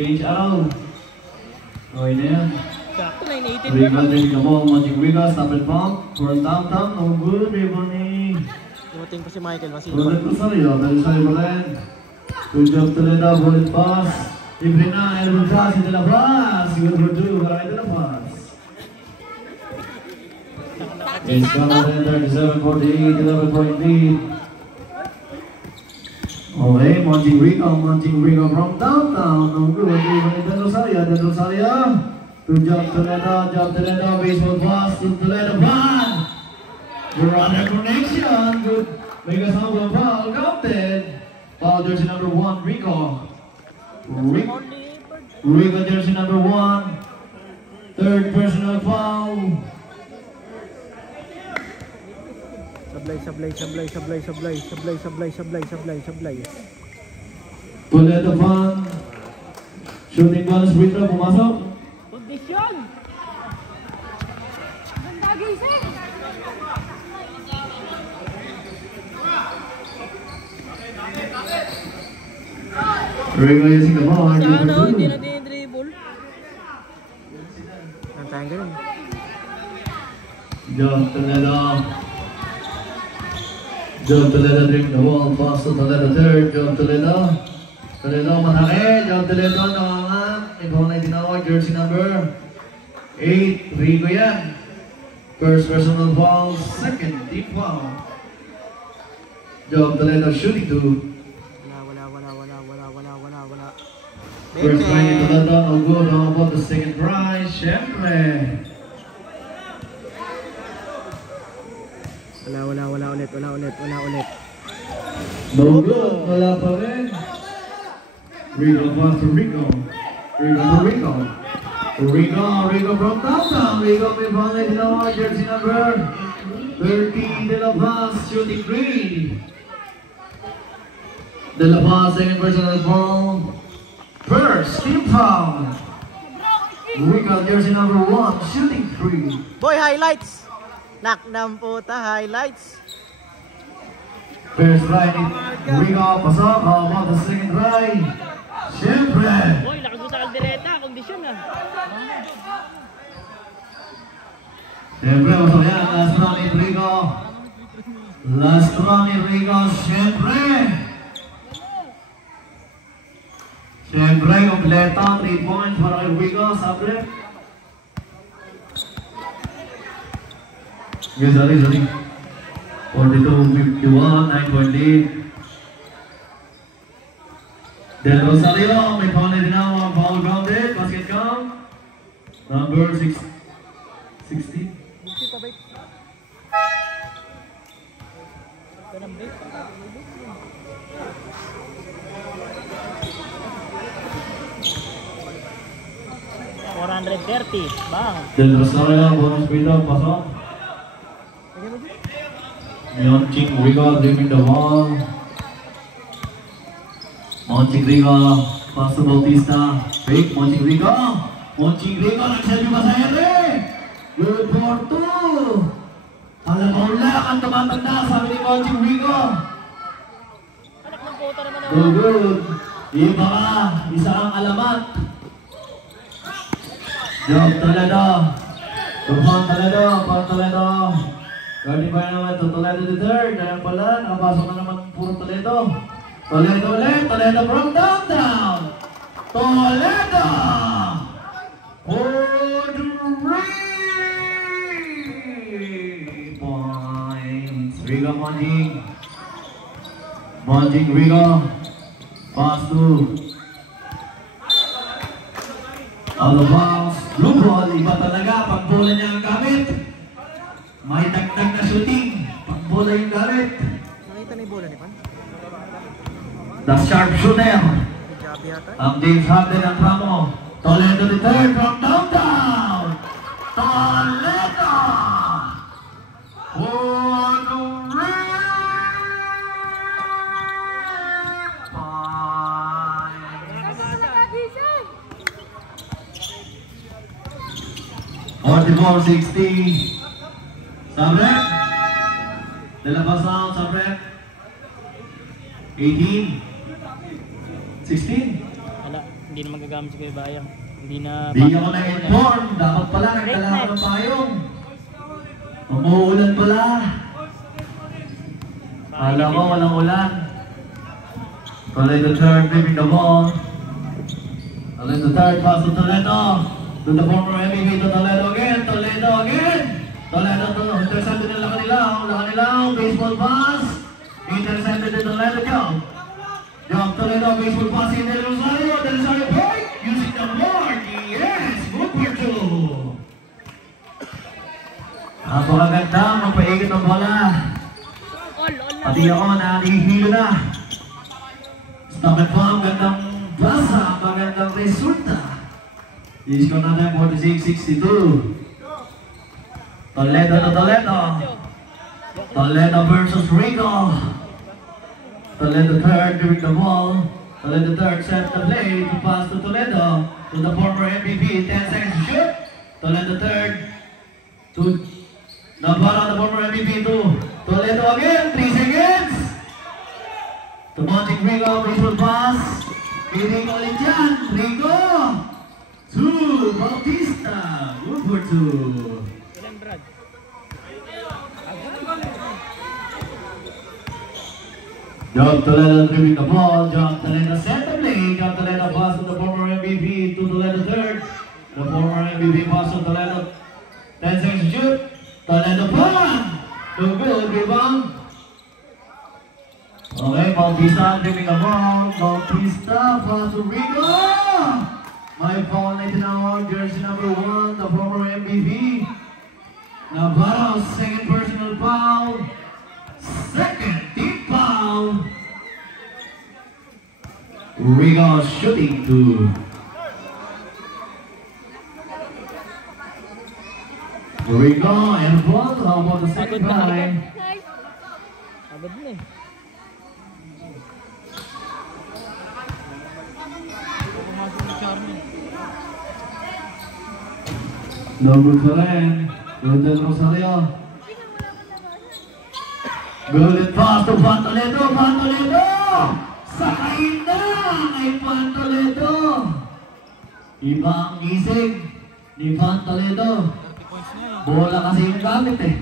Change out. Okay na yan. Sakto, 918. Riga din ka mo. Magic Riga. Stop and pump. For downtown. No good. Rebounding. Dumating pa si Michael. Masino. Bullet ko sa'yo. Dahil sa'yo pa rin. Good job Toledo. Bullet pass. Libre na. Elbow pass. Ito na pass. Good for two. Kaya ito na pass. It's gonna be 37-48. 11-point lead. Okay, Magic Riga from downtown. No good. Even Rosario. Good job Toledo. Baseball pass to Toledo. One. You're under connection. Good. Vegas Humble foul. Counted. Foul jersey number 1, Rico. Rico jersey number 1. Third personal foul. Sablay. Toledo fan. Shooting balance free throw. Pumasok. Kondisyon! Ganda gising! Rico using the ball. Sa ano, Number hindi 2. na din-dribble. Ang tayang ganun. Job Toledo drink the ball. Pass to Toledo third. Job Toledo matake. Job Toledo nakangat. Ibaw na itinawag. Jersey number 8. Rico yan. First personal foul. Second team foul. Job Toledo shooting 2. Wala. First try ni Toledo. No good. How about the second try? Siyempre. Wala ulit. No good. Wala pa rin. Rico pass to Rico. Rico from downtown. Rico may ball na tinawag. Jersey number 13. De La Paz shooting 3. De La Paz second personal foul. First team foul. Rico jersey number 1 shooting 3. Boy, highlights! Knockdown po highlights. First try ni Rico pasok. How about the second try? Siyempre. Boy, nakagusa kaldereta. Kondisyon ah. Siyempre, masok yan. Last round ni Rico. Siyempre, kompleto. 3 points para kay Rico. Sabre. Okay, sorry. 42-51, 9-point lead. Del Rosario, may foul na dinawang. Foul grounded. Basket count. Number 16. Buti pa ba? Ganang ba? 430. Bang. Del Rosario, bonus free throw. Pasok. Monching Riga driving the wall. Monching Riga, pass to Bautista. Fake, Monching Riga, nagsabi pa sa ere. Good for 2. Alam mo lang ang tumatanda, sabi ni Monching Riga. Anak ng puta naman ako. Good. Iba ka, isa kang alamat. Job Toledo. Toledo. Guarding pa naman to Toledo the third. Ayan pala, nakapasok na naman puro Toledo. Toledo from downtown. Toledo! For 3 points. Riga Monjing Riga. Pass to out of bounds. Blue ball, iba talaga pag bola niya ang gamit. May dagdag na shooting. Pag bola yung gamit. Nakita na yung bola ni Pan? The sharp shooter. Jabi yata. Ang James Harden ang tramo. Toledo the third from downtown. Toledo! For the Nagising! 44-60. Sabrek. Dalabas out, Sabrek. 18. 16. Wala. Hindi na magagamit si Kuya Bayang. Hindi na... Di ako na-inform. Dapat pala nagdala ako ng payong. Umuulan pala. Kala ko walang ulan. Toledo third, flipping the ball. Toledo third, pass to Toledo. To the former MVP, to Toledo again. Toledo again. Toledo to, intercepted nila Lakanilaw. Baseball pass. Intercepted in Toledo, jump. Jump Toledo, baseball pass in Del Rosario. Del Rosario break. Using the board. Yes, good for two. Napakaganda, magpaigit ng bola. Pati ako, nakihilo na. Stop and pump, gandang basa, magandang resulta. I-score natin 46-62. Toledo to Toledo. Toledo versus Rico. Toledo third, giving the ball. Toledo third, set the play to pass to Toledo. To the former MVP, 10 seconds to shoot. Toledo third. To Navarro, the former MVP to Toledo again, 3 seconds. To Monting Rico, baseball pass. Kay Rico ulit yan, Rico. To Bautista, good for 2. Job Toledo giving the ball, Job Toledo set the play, Job Toledo pass to the former MVP to Toledo third. The former MVP pass to Toledo, 10 seconds to shoot. Toledo pan! No good, rebound. Okay, Bautista giving the ball, Bautista pass to Rico. My foul now, jersey number 1, the former MVP. Navarro, second personal foul. Second team foul. Rigo shooting 2. Rigo and ball. How about the second time? Agad na eh. Pumasok na Charmy. No good pa rin. Good Del Rosario. Good pass to Pantoledo. Pantoledo! Sakayin na kay Pantoledo. Iba ang gising ni Pantoledo. Bola kasi yung gamit eh.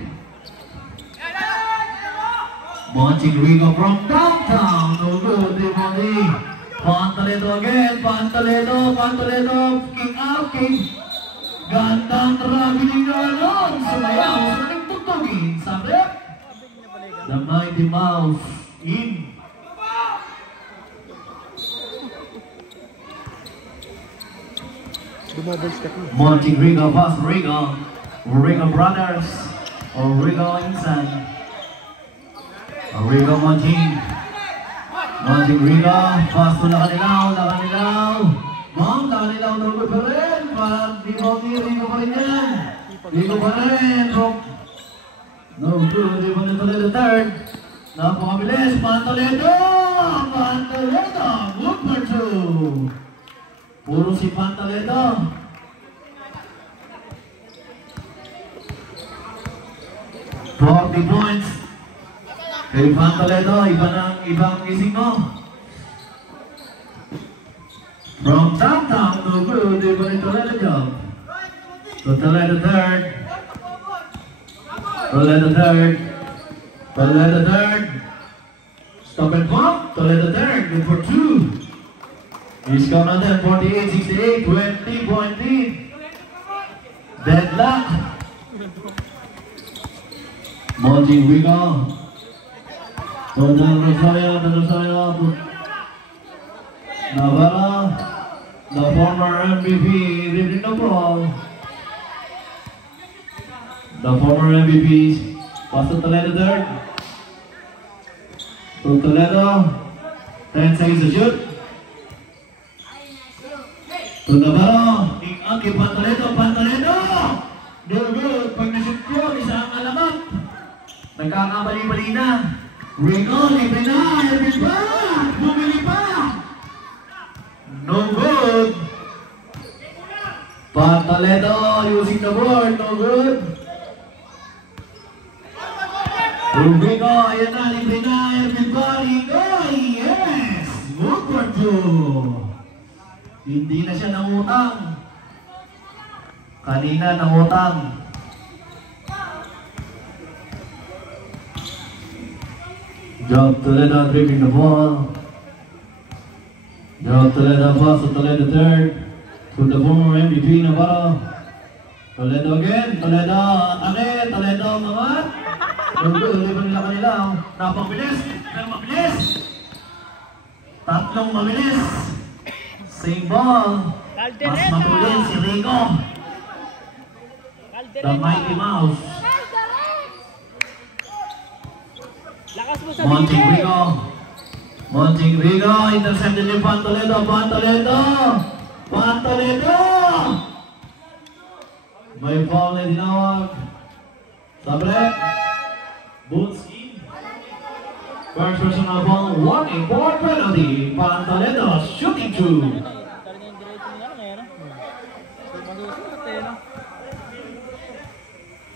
Monching Rigo from downtown. No good, Devoni. Pantoledo again. Pantoledo. Pantoledo. Kick out. Kick. Gandang traveling na lang. Sumayaw. Sumayaw tutugin. Sa rep. The Mighty Mouse in. Monching Rigo. Pass Rigo. Rigo Brothers. Or Rigo Insan. Rigo Monching. Monching Rigo. Pass to Lakanilaw. Lakanilaw. Mom, Lakanilaw no good pa rin. Rigo pa rin yan. Rigo pa rin. No good. Rigo na Toledo third. Napakabilis. Pantoledo. Pantoledo. Good for 2. Puro si Pantoledo. $40 kay Pantoledo, ibang gising mo. From downtown, no good, iba ni Toledo job. So Toledo third. Toledo third. Toledo third. Stop and pump. Toledo third, good for 2. He's come on then, 48-68, 20-point lead. Deadlock. Monching Rigo. Del Rosario. Navarro, the former MVP, leading the ball. The former MVP, pass to Toledo third. To Toledo, 10 seconds to shoot. To Navarro, kay Pantoledo. No good, pag na-shoot ko, isang alamat. Nagkakamali-mali na. Rigo, libre na, libre pa. Bumili pa. No good. Pantoledo using the board, no good. Rigo, ayan na, libre na, libre pa. Rigo, yes. Good for 2. Hindi na siya nangutang. Kanina nangutang. Job Toledo dribbling the ball. Job Toledo pass to Toledo third. To the former MVP Navarro. Toledo again. Toledo atake. Toledo mangat. Ulit pa nila kanila. Napakabilis. Pero mabilis. Tatlong mabilis. Same ball. Mas matulin si Rico. The Mighty Mouse. Lakas mo sa Monting Rico. Monting Rico. Intercepted ni Pantoledo. Pantoledo. Pantoledo. May foul na dinawag. Sa break. Boots in. First personal ball. Warning for penalty. Pantoledo shooting two.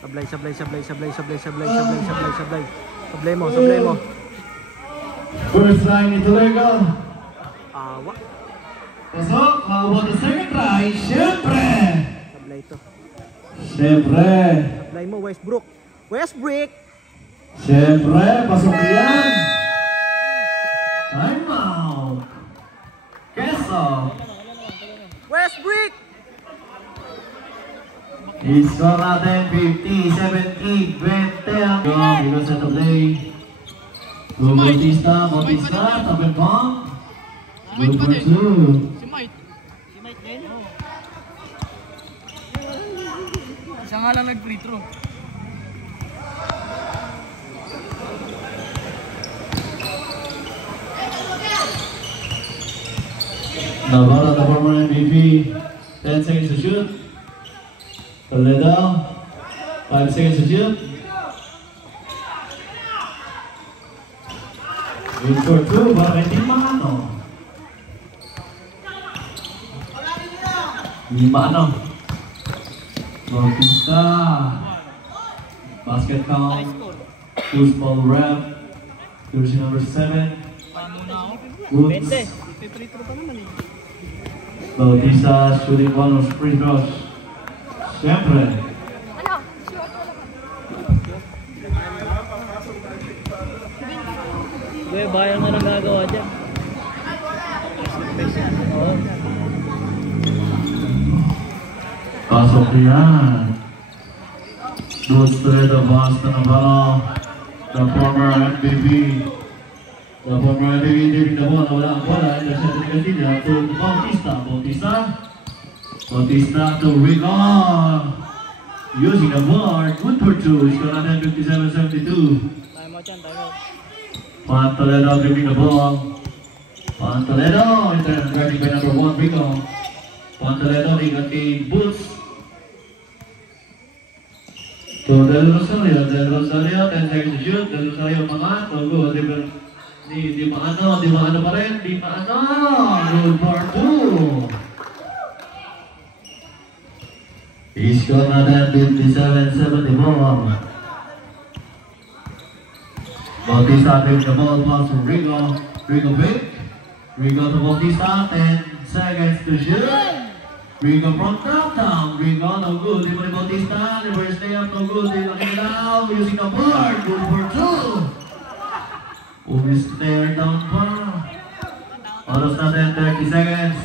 Sablay, sablay, sablay, sablay, sablay, sablay, sablay, sablay, sablay. Sablay mo, sablay mo. First line ni Toledo. Awa. Pasok. How about the second try? Siyempre. Sablay to. Siyempre. Sablay mo, Westbrook. Westbrook! Siyempre. Pasok yan. Time out. Keso. Westbrook! I-score natin 50, 70, 20 ang because at the play. To Bautista, Bautista, top and pump. Good for two. Si Mike. Si Mike din? Oo. Isa nga lang nag-free throw. Navarro, the former MVP. 10 seconds to shoot. Toledo. 5 seconds to shoot. Good for two, para kay Team Maano. Team Maano. Bautista. Basket count. Who's ball rep. Jersey number 7. Paano na ako? Woods. 20. Free throw pa naman eh. Bautista shooting one of free throws. Siyempre. Ano? Sure. Kuya, bayang na nagagawa dyan. Oo. Pasok yan. Goods Toledo, Boston Navarro. The former MVP. The former MVP giving the ball. Wala ang bola. Intercepted Casilla to Bautista. Bautista. Bautista to Rico. Using the board. Good for two. Score natin 57-72. Time out yan, time out. Pantoledo giving the ball. Pantoledo. Guarding by number 1, Rico. Pantoledo ingat kay Boots. So Del Rosario, 10 seconds to shoot. Del Rosario mga, go, di maano pa rin, di maano. Good for two. I-score natin 57-74. Bautista takes the ball, pass to Rigo. Rigo pick. Rigo to Bautista, 10 seconds to shoot. Rigo from downtown. Rigo, no good. Di pa rin Bautista. Reverse layup, no good. Di nakilaw. Using the board. Good for two. Stare down pa. Oras natin, 30 seconds.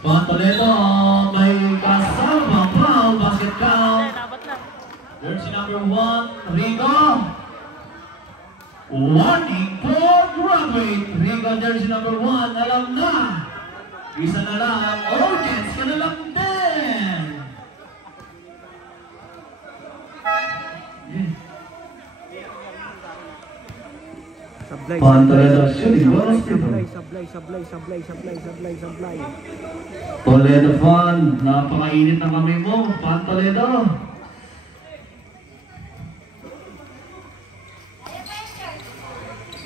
Pantoledo, may kasama foul. Basket count. Jersey number 1, Rigo. Warning for graduate. Rigo, jersey number 1, alam na. Isa na lang, audience ka na lang din. Sablay, Pantoledo shooting, bonus sablay, triple. sablay, sablay, sablay, sablay, sablay, sablay. Toledo fan, napakainit ng kamay mo, Pantoledo.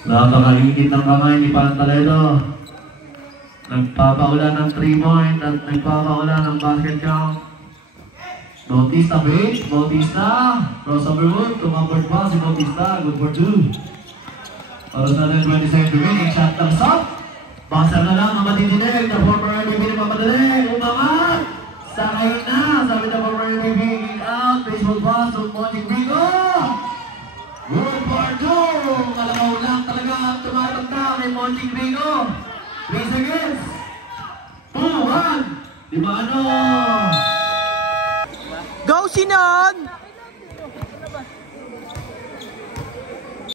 Napakainit ng kamay ni Pantoledo. Nagpapaulan ng 3-point at nagpapaulan ng basket count. Bautista bait, Bautista, crossover hook, tumambard pa si Bautista, good for 2. Oras natin 20 seconds remaining, shot ng stop. Basa na lang ang matitindig, the former MVP na mamadali. pasok, Monting Rico! Good for two! Kalabaw lang talaga ang tumatanda kay Monting Rico. 3 seconds. 2, 1. Di ba ano? Go, Sinon!